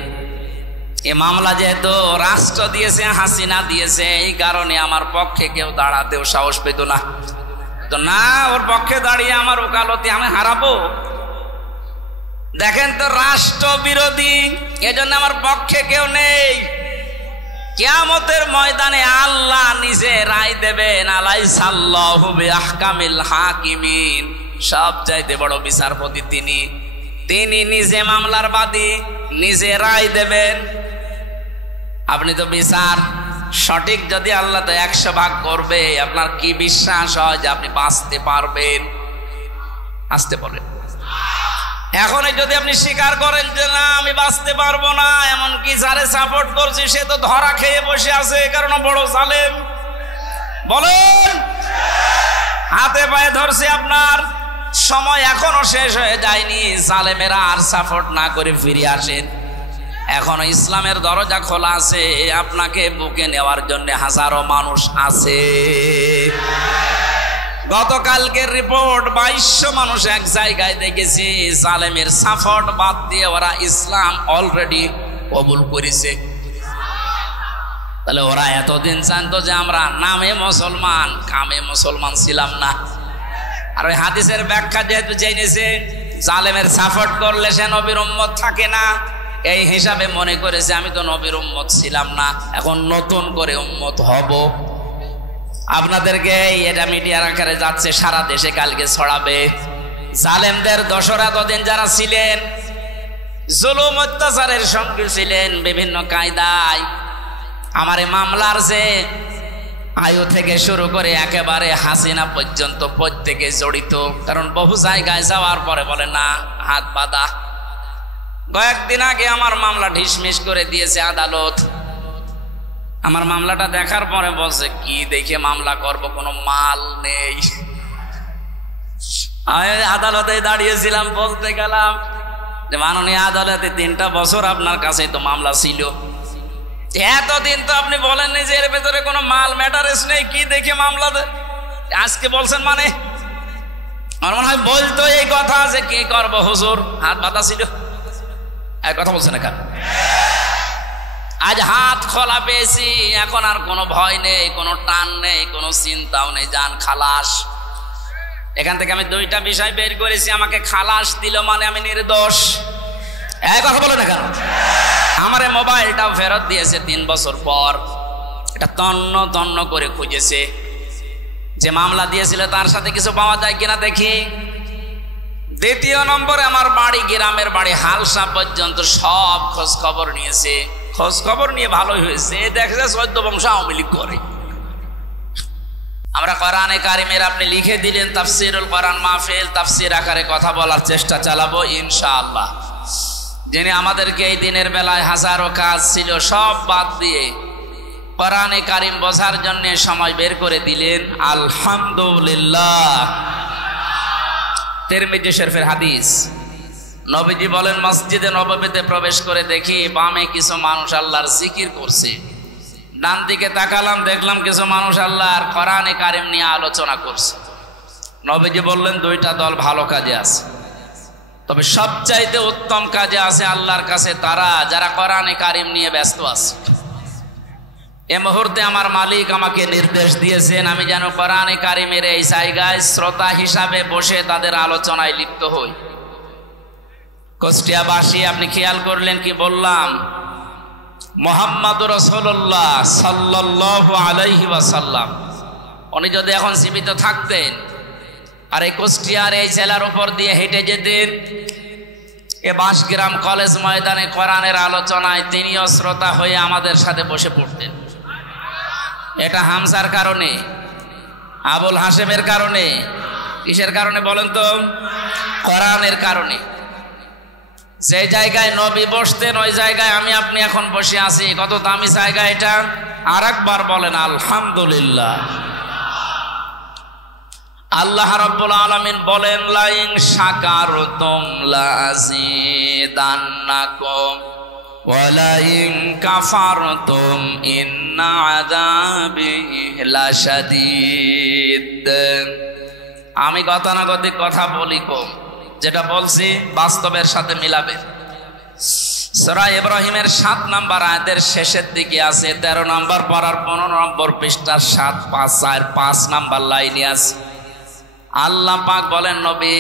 এ মামলা যেহেতু রাষ্ট্র দিয়েছে, হাসিনা দিয়েছে, এই কারণে আমার পক্ষে কেউ দাঁড়াতেও সাহস পেত না। তো না, ওর পক্ষে দাঁড়িয়ে আমার ওকালতি আমি হারাবো? দেখেন তো, রাষ্ট্র বিরোধী, এজন্য আমার পক্ষে কেউ নেই। কিয়ামতের ময়দানে আল্লাহ নিজে রায় দেবেন, আলাইসাল্লাহু বিআহকামিল হাকিমিন, সব চাইতে বড় বিচারপতি তিনি, তিনি নিজে মামলার বাদী, নিজে রায় দেবেন। আপনি তো বিচার সঠিক যদি আল্লাহ তো 100 ভাগ করবে, আপনার কি বিশ্বাস হয় যে আপনি বাঁচতে পারবেন? আসতে পারবেন? এখন যদি আপনি স্বীকার করেন যে না আমি বাঁচতে পারবো না, এমনকি যারে সাপোর্ট করছি সে তো ধরা খেয়ে বসে আছে, কারণ বড় জালেম, বলেন হাতে পায়ে ধরছে, আপনার সময় এখনো শেষ হয়ে যায়নি, জালেমেরা আর সাপোর্ট না করে ফিরে আসেন। এখনো ইসলামের দরজা খোলা আছে, আপনাকে বুকে নেওয়ার জন্য হাজারো মানুষ আছে। গতকালকের রিপোর্ট 2200 মানুষ এক জায়গায় দেখেছি, জালেমের সাপোর্ট বাদ দিয়ে ওরা ইসলাম অলরেডি কবুল করেছে। তাহলে ওরা এতদিন জানতো যে আমরা নামে মুসলমান, কামে মুসলমান ছিলাম না। আর ওই হাদিসের ব্যাখ্যা যেহেতু জেনেছে জালেমের সাপোর্ট করলে সে নবীর উম্মত থাকে না, এই হিসাবে মনে করেছে আমি তো নবীর উম্মত ছিলাম না, এখন নতুন করে উম্মত হব। আপনাদেরকে এটা মিডিয়ার আকারে যাচ্ছে, সারা দেশে কালকে ছড়াবে। জালেমদের দোসর এতদিন যারা ছিলেন, জুলুম অত্যাচারের সঙ্গে ছিলেন বিভিন্ন কায়দায়, আমার এই মামলার যে আয়ু থেকে শুরু করে একেবারে হাসিনা পর্যন্ত প্রত্যেকে জড়িত। কারণ বহু জায়গায় যাওয়ার পরে বলে না হাত বাঁধা। কয়েকদিন আগে আমার মামলা ঢিসমিস করে দিয়েছে আদালত। আমার মামলাটা দেখার পরে বলছে কি দেখে মামলা করব, কোনো মাল নেই। আমি আদালতে দাঁড়িয়েছিলাম, বলতে গেলাম যে মাননীয় আদালতে 3টা বছর আপনার কাছে তো মামলা ছিল, এতদিন তো আপনি বলেননি যে এর ভেতরে কোনো মাল ম্যাটারেস নেই, কি দেখে মামলা আজকে বলছেন? মানে আমার মনে হয় বলতো এই কথা যে কি করবো হুজুর, হাত বাঁধা ছিল। এক কথা বলছেন না কেন? আজ হাত খোলা পেয়েছি, এখন আর কোনো ভয় নেই, কোনো টান নেই, কোনো চিন্তাও নেই, জান খালাস। এখান থেকে আমি 2টা বিষয় বের করেছি, আমাকে খালাস দিল মানে আমি নির্দোষ। এক কথা বলে না কেন? আমার মোবাইলটাও ফেরত দিয়েছে 3 বছর পর। এটা তন্ন তন্ন করে খুঁজেছে, যে মামলা দিয়েছিল তার সাথে কিছু পাওয়া যায় কিনা দেখি। 2য় নম্বরে আমার বাড়ি, গ্রামের বাড়ি হালসা পর্যন্ত সব খোঁজ খবর নিয়েছে। খোঁজ খবর নিয়ে ভালোই হয়েছে, দেখছে 14 বংশ আওয়ামী লীগ করে। আমরা কোরআনে কারিমের আপনি লিখে দিলেন তাফসিরুল কোরআন মাহফিল, তাফসির আকারে কথা বলার চেষ্টা চালাবো ইনশাআল্লাহ। যিনি আমাদেরকে এই দিনের বেলায় হাজারো কাজ ছিল সব বাদ দিয়ে কোরআনে কারিম বোঝার জন্য সময় বের করে দিলেন, আলহামদুলিল্লাহ। তিরমিজি শরীফের হাদিস, নবীজি বলেন মসজিদে নববীতে প্রবেশ করে দেখি বামে কিছু মানুষ আল্লাহর জিকির করছে, ডান দিকে তাকালাম দেখলাম কিছু মানুষ আল্লাহর কোরআনে কারিম নিয়ে আলোচনা করছে। নবীজি বললেন 2টা দল ভালো কাজে আছে, তবে সবচাইতে উত্তম কাজে আছে আল্লাহর কাছে তারা যারা কোরআনে কারিম নিয়ে ব্যস্ত আছে। এই মুহূর্তে আমার মালিক আমাকে নির্দেশ দিয়েছেন আমি যেন কোরআনে কারিমের এই জায়গায় শ্রোতা হিসাবে বসে তাদের আলোচনায় লিপ্ত হই। কুষ্টিয়াবাসী, আপনি খেয়াল করলেন কি বললাম? মুহাম্মাদুর রাসূলুল্লাহ সাল্লাল্লাহু আলাইহি ওয়াসাল্লাম উনি যদি এখন জীবিত থাকতেন আর এই কুষ্টিয়ার এই জেলার উপর দিয়ে হেঁটে যেতেন, এ বাঁশগ্রাম কলেজ ময়দানে কোরআনের আলোচনায় তিনিও শ্রোতা হয়ে আমাদের সাথে বসে পড়তেন। এটা হামসার কারণে, আবুল হাশেমের কারণে, কিসের কারণে বলেন তো? কোরআনের কারণে। যে জায়গায় নবী বসতেন ওই জায়গায় আমি আপনি এখন বসে আছি, কত দামি জায়গা এটা! আর একবার বলেন আলহামদুলিল্লাহ। আল্লাহ রাব্বুল আলামিন বলেন লাইন শাকারতুম লাযিদান্নাকুম ওয়া লাইন কাফারতুম ইন্না আযাবি লাশাদীদ। আমি গতানুগতিক কথা বলি কম, যেটা বলছি বাস্তবের সাথে মিলাবে। সূরা ইব্রাহিমের 7 নম্বর আয়াতের শেষের দিকে আছে, 13 নম্বর পারার 15 নম্বর পৃষ্ঠার 7, 5, 4, 5 নম্বর লাইনে আছে। আল্লাহ পাক বলেন নবী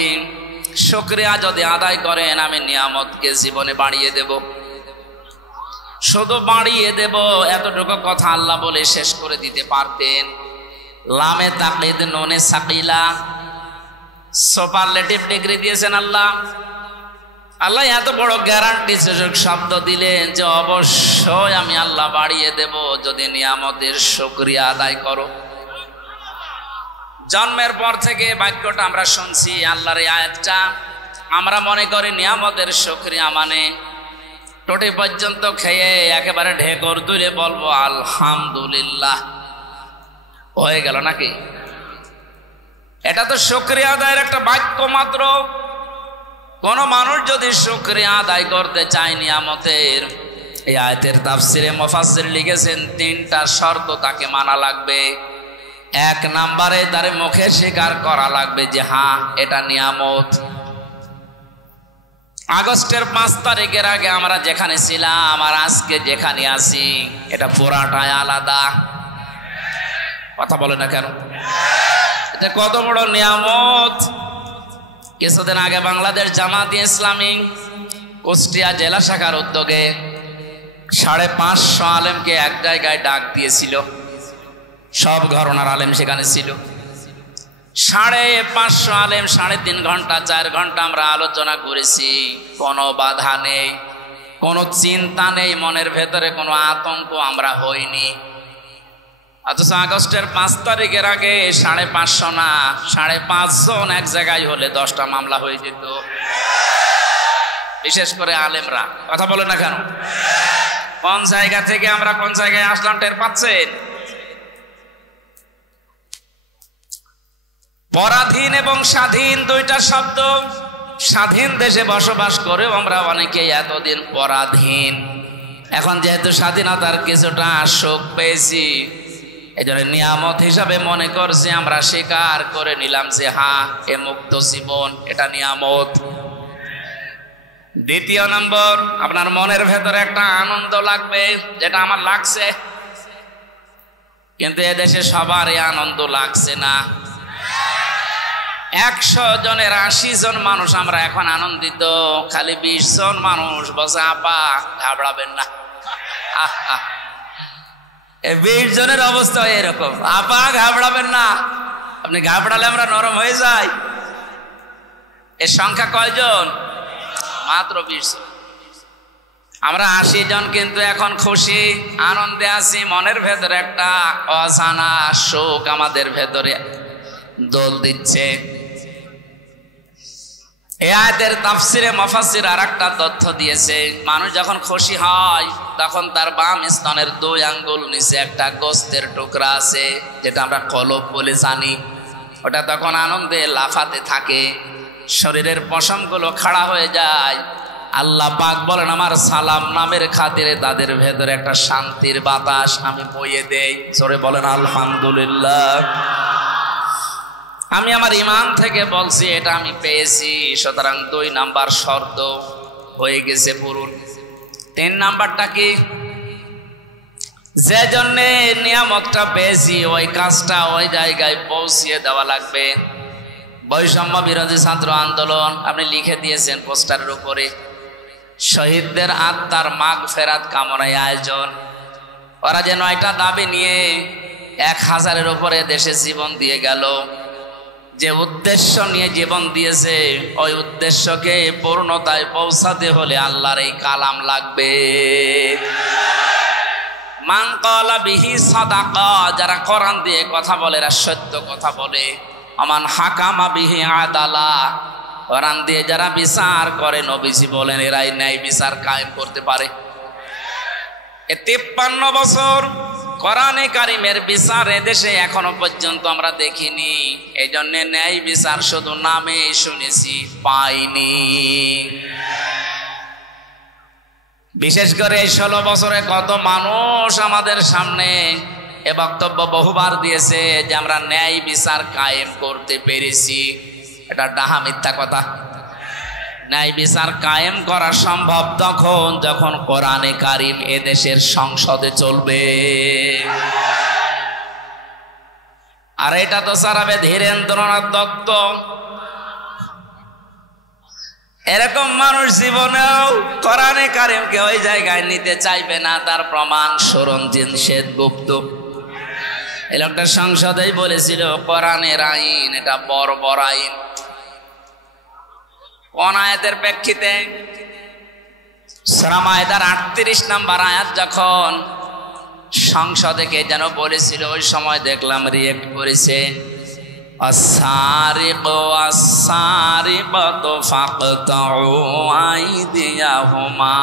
শুকরিয়া যদি আদায় করেন আমি নিয়ামতকে জীবনে বাড়িয়ে দেব, শুধু বাড়িয়ে দেব। এতটুকু কথা আল্লাহ বলে শেষ করে দিতে পারতেন। লামে তাকিদ নুনে সাকিলা, সুপারলেটিভ ডিগ্রি দিয়েছেন আল্লাহ। আল্লাহ এত বড় গ্যারান্টি সূচক শব্দ দিলেন যে অবশ্যই আমি আল্লাহ বাড়িয়ে দেব যদি নিয়ামতের শুকরিয়া আদায় করো। জন্মের পর থেকে বাক্যটা আমরা শুনছি, আল্লাহর এই আয়াতটা আমরা মনে করি নিয়ামতের শুকরিয়া মানে টোটি পর্যন্ত খেয়ে একেবারে ঢেকর তুলে বলবো আলহামদুলিল্লাহ, হয়ে গেল নাকি? এটা তো শুকরিয়া আদায়ের একটা বাক্য মাত্র। কোন মানুষ যদি শুকরিয়া আদায় করতে চায় নিয়ামতের, এই আয়াতের তাফসিরে মুফাসসির লিখেছেন 3টা শর্ত তাকে মানা লাগবে। 1 নম্বরে তার মুখে স্বীকার করা লাগবে যে হ্যাঁ এটা নিয়ামত। আগস্টের 5 তারিখের আগে আমরা যেখানে ছিলাম আর আজকে যেখানে আছি এটা পুরাটাই আলাদা। কথা বলে না কেন? এটা কত বড় নিয়ামত! কিছুদিন আগে বাংলাদেশ জামাতে ইসলামী কুষ্টিয়া জেলা শাখার উদ্যোগে 550 আলেমকে এক জায়গায় ডাক দিয়েছিল। সব ঘরানার আলেম সেখানে ছিল। 550 আলেম 3.5 ঘন্টা 4 ঘন্টা আমরা আলোচনা করেছি। কোনো বাধা নেই, কোনো চিন্তা নেই, মনের ভেতরে কোনো আতঙ্ক আমরা হইনি। অথচ আগস্টের 5 তারিখের আগে 550 না 550 এক জায়গায় হলে 10টা মামলা হয়ে যেত। বিশেষ করে আলেমরা কথা বলে না কেন? কোন জায়গা থেকে আমরা কোন জায়গায় আসলাম টের পাচ্ছেন? পরাধীন এবং স্বাধীন দুইটা শব্দ। স্বাধীন দেশে বসবাস করেও আমরা অনেকেই এতদিন পরাধীন। এখন যেহেতু স্বাধীনতার কিছুটা সুখ পেয়েছি, এই জন্য নিয়ামত হিসাবে মনে করছি, আমরা স্বীকার করে নিলাম যে হ্যাঁ, এ মুক্ত জীবন, এটা নিয়ামত। দ্বিতীয় নম্বর, আপনার মনের ভেতরে একটা আনন্দ লাগবে, যেটা আমার লাগছে, কিন্তু এদেশে সবার এই আনন্দ লাগছে না। 100 জনের 80 জন মানুষ আমরা এখন আনন্দিত, খালি 20 জন মানুষ বসে আপা ঘাবড়াবেন না। 20 জনের অবস্থা এরকম, আপা ঘাবড়াবেন না। আপনি ঘাবড়ালে আমরা নরম হয়ে যাই। এর সংখ্যা কয়জন? মাত্র 20 জন। আমরা 80 জন কিন্তু এখন খুশি, আনন্দে আছি। মনের ভেতরে একটা অজানা শোক আমাদের ভেতরে দোল দিচ্ছে। এই আয়াতের তাফসিরে মুফাসসির আরেকটা তথ্য দিয়েছে, মানুষ যখন খুশি হয় তখন তার বাম স্তনের 2 আঙ্গুল নিচে একটা গোস্তের টুকরা আছে, যেটা আমরা কলব বলে জানি। ওটা তখন আনন্দে লাফাতে থাকে, শরীরের পশমগুলো খাড়া হয়ে যায়। আল্লাহ পাক বলেন, আমার সালাম নামের খাতিরে তাদের ভেতরে একটা শান্তির বাতাস আমি বইয়ে দেই। জোরে বলেন আলহামদুলিল্লাহ। আমি আমার ঈমান থেকে বলছি, এটা আমি পেয়েছি। সুতরাং 2 নাম্বার শর্ত হয়ে গেছে পূরণ। 3 নাম্বারটা কি? যে জন্য নিয়ামতটা পেয়েছি ওই কাজটা ওই জায়গায় পৌঁছিয়ে দেওয়া লাগবে। বৈষম্য বিরোধী ছাত্র আন্দোলন আপনি লিখে দিয়েছেন পোস্টারের উপরে, শহীদদের আত্মার মাগফিরাত কামনায় আয়োজন। ওরা যে 9টা দাবি নিয়ে 1000-এর উপরে দেশে জীবন দিয়ে গেল, যে উদ্দেশ্য নিয়ে জীবন দিয়েছে, ওই উদ্দেশ্যকে পূর্ণতায় পৌঁছাতে হলে আল্লাহর এই কালাম লাগবে। মান ক্বালা বিহি সাদাকা, যারা কোরআন দিয়ে কথা বলে এরা সত্য কথা বলে। আমান হাকামা বিহি আদালা, কোরআন দিয়ে যারা বিচার করে নবীজি বলেন এরাই ন্যায় বিচার কায়েম করতে পারে। 53 বছর কোরআনে কারিমের বিচার এদেশে এখনো পর্যন্ত আমরা দেখিনি। এই জন্য ন্যায় বিচার শুধু নামে শুনেছি, পাইনি। বিশেষ করে এই 16 বছরে কত মানুষ আমাদের সামনে এ বক্তব্য বহুবার দিয়েছে যে আমরা ন্যায় বিচার কায়েম করতে পেরেছি। এটা ডাহা মিথ্যা কথা। ন্যায় বিচার কায়েম করা সম্ভব তখন যখন কোরআনে কারিম এদেশের সংসদে চলবে। আর এটা তো সারাবে ধীরেন্দ্রনাথ দত্ত। এরকম মানুষ জীবনেও কোরআনে কারিমকে ওই জায়গায় নিতে চাইবে না। তার প্রমাণ সরঞ্জিত সেনগুপ্ত। এই লোকটা সংসদেই বলেছিল কোরআনের আইন এটা বর্বর আইন। কোন আয়াতের প্রেক্ষিতে? সূরা মায়েদার 38 নম্বর আয়াত যখন সংসদে কে যেন বলেছিল, ওই সময় দেখলাম রিয়েক্ট করেছে, আস-সারিকু ওয়াস-সারিকাতু ফাকতাউ আইদিয়াহুমা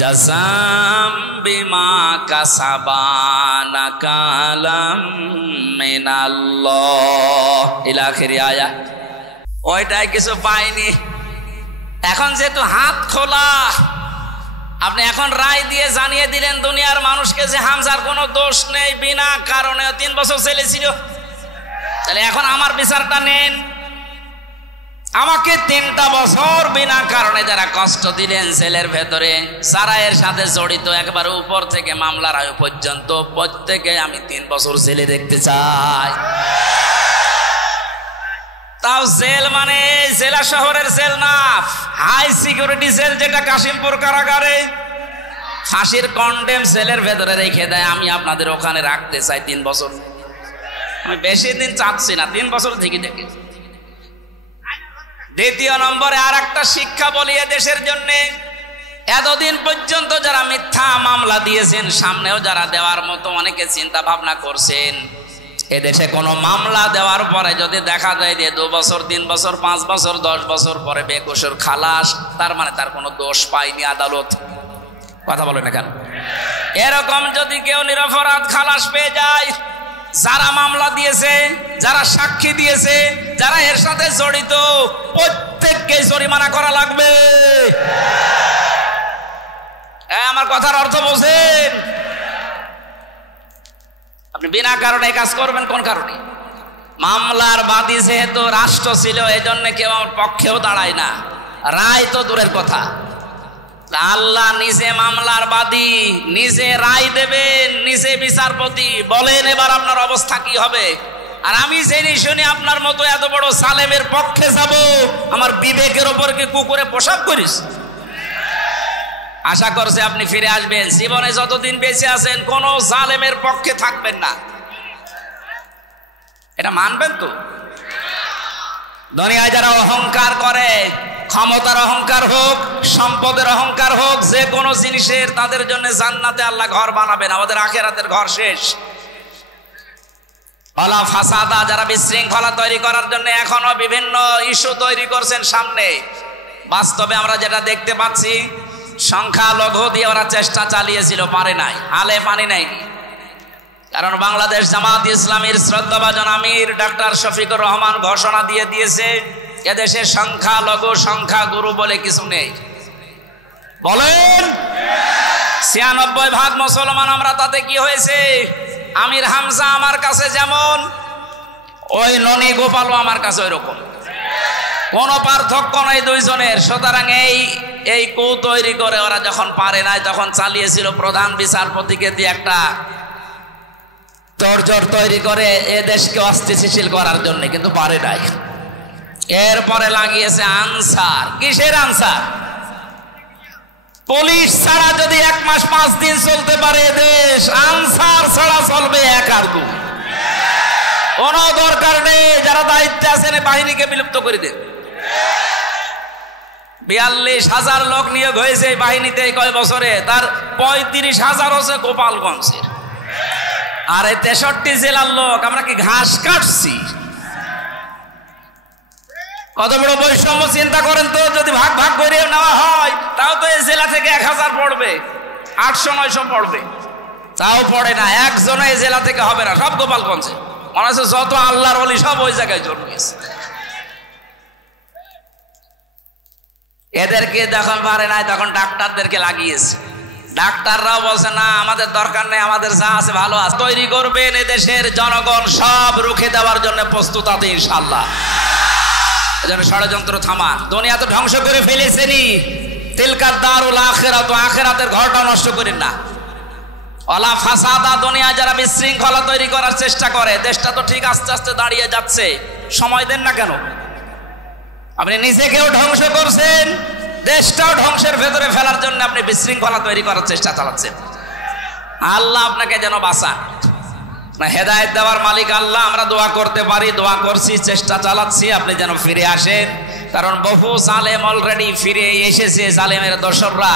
জাযাম বিমা কাসাবা নাকালাম মিনাল্লাহ ইলা আখির আয়াত। ওইটাই কিছু পাইনি। এখন যেহেতু হাত খোলা, আপনি এখন রায় দিয়ে জানিয়ে দিলেন দুনিয়ার মানুষকে যে হামজার কোনো দোষ নেই, বিনা কারণে 3 বছর জেলে ছিল। তাহলে এখন আমার বিচারটা নেন। আমাকে 3টা বছর বিনা কারণে যারা কষ্ট দিলেন জেলের ভেতরে, যারা এর সাথে জড়িত একবার উপর থেকে মামলার আয়ু পর্যন্ত, প্রত্যেকে আমি 3 বছর জেলে দেখতে চাই। তাও জেল মানে জেলা শহরের জেল না, হাই সিকিউরিটি জেল, যেটা কাশিমপুর কারাগারে। ফাঁসির কন্ডেম সেলের ভেতরে রেখে দেয়, আমি আপনাদের ওখানে রাখতে চাই 3 বছর। আমি বেশি দিন চাচ্ছি না, 3 বছর থেকে দেখি। দ্বিতীয় নম্বরে আর একটা শিক্ষা বলি দেশের জন্য, এতদিন পর্যন্ত যারা মিথ্যা মামলা দিয়েছেন, সামনেও যারা দেওয়ার মতো অনেকে চিন্তা ভাবনা করছেন, এদেশে কোনো মামলা দেওয়ার পরে যদি দেখা যায় যে 2 বছর 3 বছর 5 বছর 10 বছর পরে বেকসুর খালাস, তার মানে তার কোনো দোষ পায়নি আদালত। কথা বলে না কেন? এরকম যদি কেউ নিরপরাধ খালাস পেয়ে যায়, যারা মামলা দিয়েছে, যারা সাক্ষী দিয়েছে, যারা এর সাথে জড়িত, প্রত্যেককে জরিমানা করা লাগবে। আমার কথার অর্থ বোঝেন? আপনি বিনা কারণে কাজ করবেন কোন কারণে? মামলার বাদী যেহেতু রাষ্ট্র ছিল, এই জন্য কেউ আমার পক্ষেও দাঁড়ায় না, রায় তো দূরের কথা। আল্লাহ নিজে মামলার বাদী, নিজে রায় দেবেন, নিজে বিচারপতি। বলেন এবার আপনার অবস্থা কি হবে? আর আমি জেনে শুনে আপনার মতো এত বড় জালেমের পক্ষে যাব? আমার বিবেকের ওপর কি কুকুরে পোশাক করিস? আশা করছে আপনি ফিরে আসবেন, জীবনে যতদিন বেঁচে আছেন কোন জালেমের পক্ষে থাকবেন না। এটা মানবেন তো? দুনিয়ায় যারা অহংকার করে, ক্ষমতার অহংকার হোক, সম্পদের অহংকার হোক, যে কোনো জিনিসের, তাদের জন্য জান্নাতে আল্লাহ ঘর বানাবেন, আমাদের আখিরাতের ঘর শেষ। ওয়ালা ফাসাদা, যারা বিশৃঙ্খলা তৈরি করার জন্য এখনো বিভিন্ন ইস্যু তৈরি করছেন সামনে, বাস্তবে আমরা যেটা দেখতে পাচ্ছি, সংখ্যালঘু দিয়ে ওরা চেষ্টা চালিয়েছিল, পারে নাই, আলে পানি নাই। কারণ বাংলাদেশ জামাত ইসলামীর শ্রদ্ধাভাজন আমির ডাক্তার শফিকুর রহমান ঘোষণা দিয়ে দিয়েছে, এদেশে সংখ্যালঘু সংখ্যাগুরু বলে কিছু নেই। বলেন 96% মুসলমান আমরা, তাতে কি হয়েছে? আমির হামজা আমার কাছে যেমন, ওই ননী গোপালও আমার কাছে ওই রকম, কোনো পার্থক্য নাই দুইজনের। সুতরাং এই কু তৈরি করে ওরা যখন পারে নাই, তখন চালিয়েছিল প্রধান বিচারপতিকে দিয়ে একটা তোড়জোড় তৈরি করে এ দেশকে অস্থিতিশীল করার জন্য, কিন্তু পারে নাই। এরপরে লাগিয়েছে আনসার। কিসের আনসার? পুলিশ ছাড়া যদি 1 মাস 5 দিন চলতে পারে দেশ, আনসার ছাড়া চলবে 1 আর 2। কোন দরকার নেই, যারা দায়িত্বে আছেন বাহিনীকে বিলুপ্ত করে দেন। 42,000 লোক নিয়োগ হয়েছে এই বাহিনীতে কয় বছরে, তার 35,000 হচ্ছে গোপালগঞ্জের। আর এই 63 জেলার লোক, আমরা কি ঘাস কাটছি? কত বড় বৈষম্য চিন্তা করেন তো। যদি ভাগ ভাগ করে নেওয়া হয়, তাও তো এই জেলা থেকে 1000 পড়বে, 800-900 পড়বে, তাও পড়ে না। একজন এই জেলা থেকে হবে না, সব গোপালগঞ্জে। মনে হচ্ছে যত আল্লাহর ওলি সব ওই জায়গায় জন্মেছে। এদেরকে যখন পারে নাই, তখন ডাক্তারদেরকে লাগিয়েছে। ডাক্তাররাও বলছে না, আমাদের দরকার নেই, আমাদের যা আছে ভালো আছে। তৈরি করবেন, এদেশের জনগণ সব রুখে দেওয়ার জন্য প্রস্তুত আছে ইনশাআল্লাহ। এজন্য ষড়যন্ত্র থামান। দুনিয়া তো ধ্বংস করে ফেলেছেনই, তিলকার দারুল আখিরাত, আখিরাতের ঘরটা নষ্ট করেন না। ওয়ালা ফাসাদা, দুনিয়া যারা বিশৃঙ্খলা তৈরি করার চেষ্টা করে, দেশটা তো ঠিক আস্তে আস্তে দাঁড়িয়ে যাচ্ছে, সময় দেন না কেন? আপনি নিজেকেও ধ্বংস করছেন, দেশটাও ধ্বংসের ভেতরে ফেলার জন্য আপনি বিশৃঙ্খলা তৈরি করার চেষ্টা চালাচ্ছেন। আল্লাহ আপনাকে যেন বাঁচান। হেদায়েত দেওয়ার মালিক আল্লাহ। আমরা দোয়া করতে পারি, দোয়া করছি, চেষ্টা চালাচ্ছি, আপনি যেন ফিরে আসেন। কারণ বহু জালেম অলরেডি ফিরে এসেছে, জালেমের দোসররা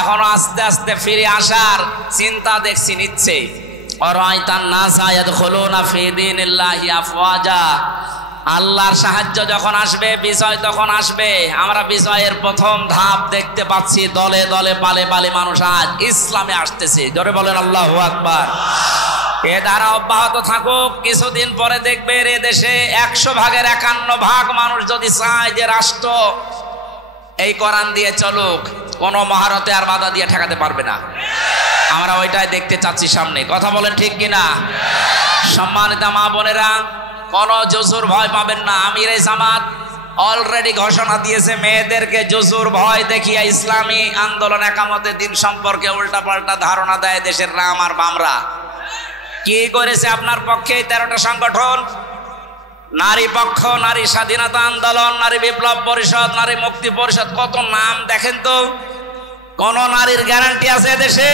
এখনো আস্তে আস্তে ফিরে আসার চিন্তা দেখছি নিচ্ছে। অরাইতান নাসা ইয়াদখুলুনা ফি দীনিল্লাহি আফওয়াজা। আল্লাহর সাহায্য যখন আসবে, বিজয় তখন আসবে। আমরা বিজয়ের প্রথম ধাপ দেখতে পাচ্ছি, দলে দলে পালে পালে মানুষ আজ ইসলামে আসতেছে। জোরে বলেন আল্লাহু আকবার। এ দ্বারা অব্যাহত থাকুক, কিছুদিন পরে দেখবেন এ দেশে 100 ভাগের 51 মানুষ যদি চায় যে রাষ্ট্র এই কোরআন দিয়ে চলুক, কোনো মহারতে আর বাধা দিয়ে ঠেকাতে পারবে না। আমরা ওইটাই দেখতে চাচ্ছি সামনে। কথা বলেন ঠিক কিনা? সম্মানিত মা বোনেরা, কোন জুজুর ভয় পাবেন না। আমিরে জামাত অলরেডি ঘোষণা দিয়েছে, মেয়েদেরকে জুজুর ভয় দেখিয়ে ইসলামী আন্দোলন একামতে দিন সম্পর্কে উল্টাপাল্টা ধারণা দেয় দেশের রাম আর বামরা। কি করেছে আপনার পক্ষে 13টা সংগঠন? নারী পক্ষ, নারী স্বাধীনতা আন্দোলন, নারী বিপ্লব পরিষদ, নারী মুক্তি পরিষদ, কত নাম দেখেন তো। কোন নারীর গ্যারান্টি আছে দেশে?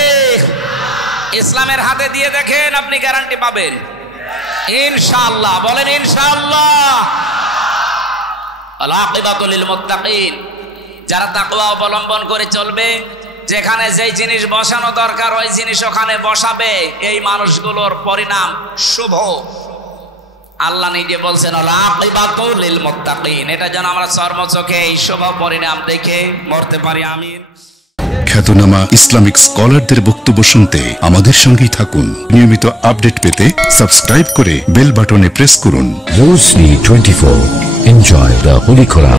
ইসলামের হাতে দিয়ে দেখেন, আপনি গ্যারান্টি পাবেন ইনশাআল্লাহ। বলেন ইনশাআল্লাহ। আল আকিবাতু লিল মুত্তাকিন, যারা তাকওয়া অবলম্বন করে চলবে, যেখানে যেই জিনিস বসানো দরকার ওই জিনিস ওখানে বসাবে, এই মানুষগুলোর পরিণাম শুভ। আল্লাহ নিজে বলছেন আল আকিবাতু লিল মুত্তাকিন, এটা যেন আমরা চর্মচোখে এই শুভ পরিণাম দেখে মরতে পারি। আমিন। খ্যাতনামা ইসলামিক স্কলারদের বক্তব্য শুনতে আমাদের সঙ্গেই থাকুন। নিয়মিত আপডেট পেতে সাবস্ক্রাইব করে বেল বাটনে প্রেস করুন। Rosary 24. Enjoy the Holy Quran.